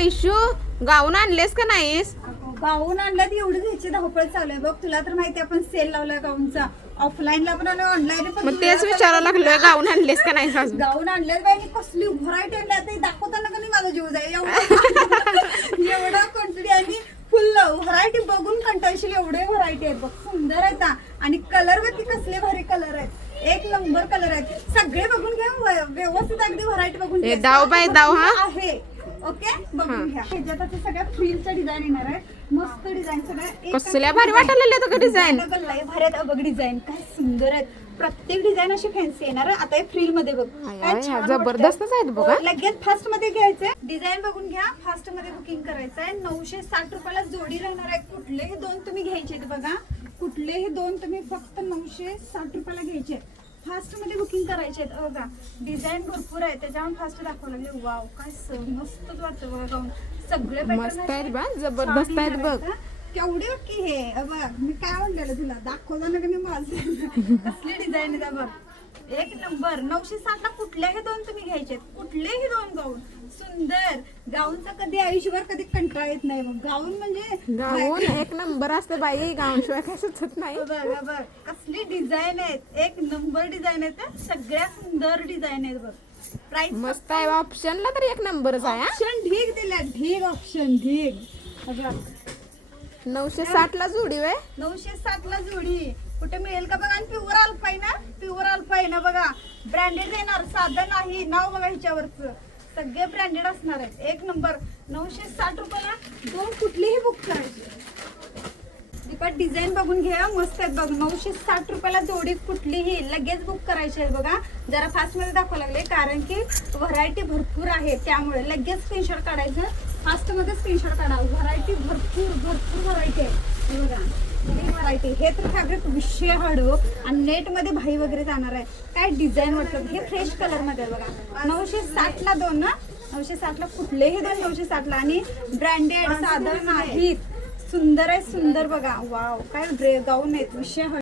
वैशू गाऊन आणलेस का नाहीस? गाऊन आणल्यात एवढी घ्यायची धावपळ चालू आहे बघ. तुला तर माहिती आपण सेल लावलाय गाऊनचा. ऑफलाईनला पण आणि ऑनलाईन पण. मग तेच विचारायला लागलोय गाऊन आणलेस का नाहीस अजून? गाऊन आणल्यात बाई. कसली व्हरायटी आणल्यात ते दाखवताना का नाही माझा जीव जाईल एवढा क्वांटिटी आणि फुल व्हरायटी बघून कंटाळशील. एवढे व्हरायटी आहेत बघ. सुंदर आहेत आणि कलर बघ कसले भारी कलर आहेत. एक नंबर कलर आहेत सगळे. बघून घ्या व्यवस्थित अगदी व्हरायटी बघून घ्या. दाव बाय दाव हा आहे. ओके बघून घ्या. ह्याच्यात आता सगळ्या फ्रिलच्या डिझाईन येणार आहे. मस्त डिझाईन सगळ्या. कसल्या भारी वाटायला लागल्या डिझाईन. भारी आहेत बघ डिझाईन. काय सुंदर आहेत. प्रत्येक डिझाईन अशी फॅन्सी येणार आहे. आता हे फ्रिल मध्ये बघ काय छान जबरदस्तच आहेत बघा. लगेच फास्ट मध्ये घ्यायचंय. डिझाईन बघून घ्या. फास्ट मध्ये बुकिंग करायचंय. 960 रुपयाला जोडी राहणार आहे. कुठलेही दोन तुम्ही घ्यायचे बघा. कुठलेही दोन तुम्ही फक्त 960 रुपयाला घ्यायचे. फास्ट मध्ये बुकिंग करायचे बघा. डिझाईन भरपूर आहे त्याच्यामुळे फास्ट दाखवलं लागले. वाव काय मस्तच वाटतं बघा गाऊन. सगळे मस्त आहेत बा. जबरदस्त आहेत बघ. केवढे की हे बघ. मी काय म्हणलेलं तुला दाखवलं ना की नाही माझं. कसली डिझाईन आहे बघ. एक नंबर. 960 ला कुठलेही दोन तुम्ही घ्यायचे. कुठलेही दोन गाऊन सुंदर. गाऊनचा कधी आयुष्यभर कधी कंटाळा येत नाही. मग गाऊन म्हणजे गाऊन एक नंबर असते बाई. गाऊन शिवाय काय सुचत नाही. बघ बघ कसली डिझाईन आहेत. एक नंबर डिझाईन आहेत. सगळ्या सुंदर डिझाईन आहेत बघ. प्राइस मस्त आहे. ऑप्शनला तर एक नंबरच आहे. ऑप्शन ढीग दिला. ढीग ऑप्शन ढीग. 960 ला जोडी वे. 960 ला जोडी कुठे मिळेल का बघा. आणि प्युअर अल्पाईन. प्युअर अल्पाईन बघा. ब्रँडेड येणार. साधं नाही. नाव बघा ह्याच्यावरच. सगळे ब्रँडेड असणार आहेत. एक नंबर. 960 रुपयाला दोन कुठलीही बुक करायची. दीपा डिझाईन बघून घ्या. मस्त आहेत बघ. 960 रुपयाला जोडी कुठलीही लगेच बुक करायची आहे बघा. जरा फास्ट मध्ये दाखवा लागले कारण की व्हरायटी भरपूर आहे. त्यामुळे लगेच स्क्रीनशॉट काढायचं. फास्ट मध्ये स्क्रीनशॉट काढा. व्हरायटी भरपूर भरपूर व्हरायटी आहे बघा. व्हरायटी. हे तर फॅब्रिक विषय हाडो आणि नेट मध्ये भाई वगैरे जाणार आहे. काय डिझाईन वाटलं. हे फ्रेश कलर मध्ये बघा. 960 ला दोन ना. 960 ला कुठलेही दोन 960 ला. आणि ब्रँडेड साधं नाहीत. सुंदर आहे. सुंदर बघा. वाव काय गाऊन आहेत विषय.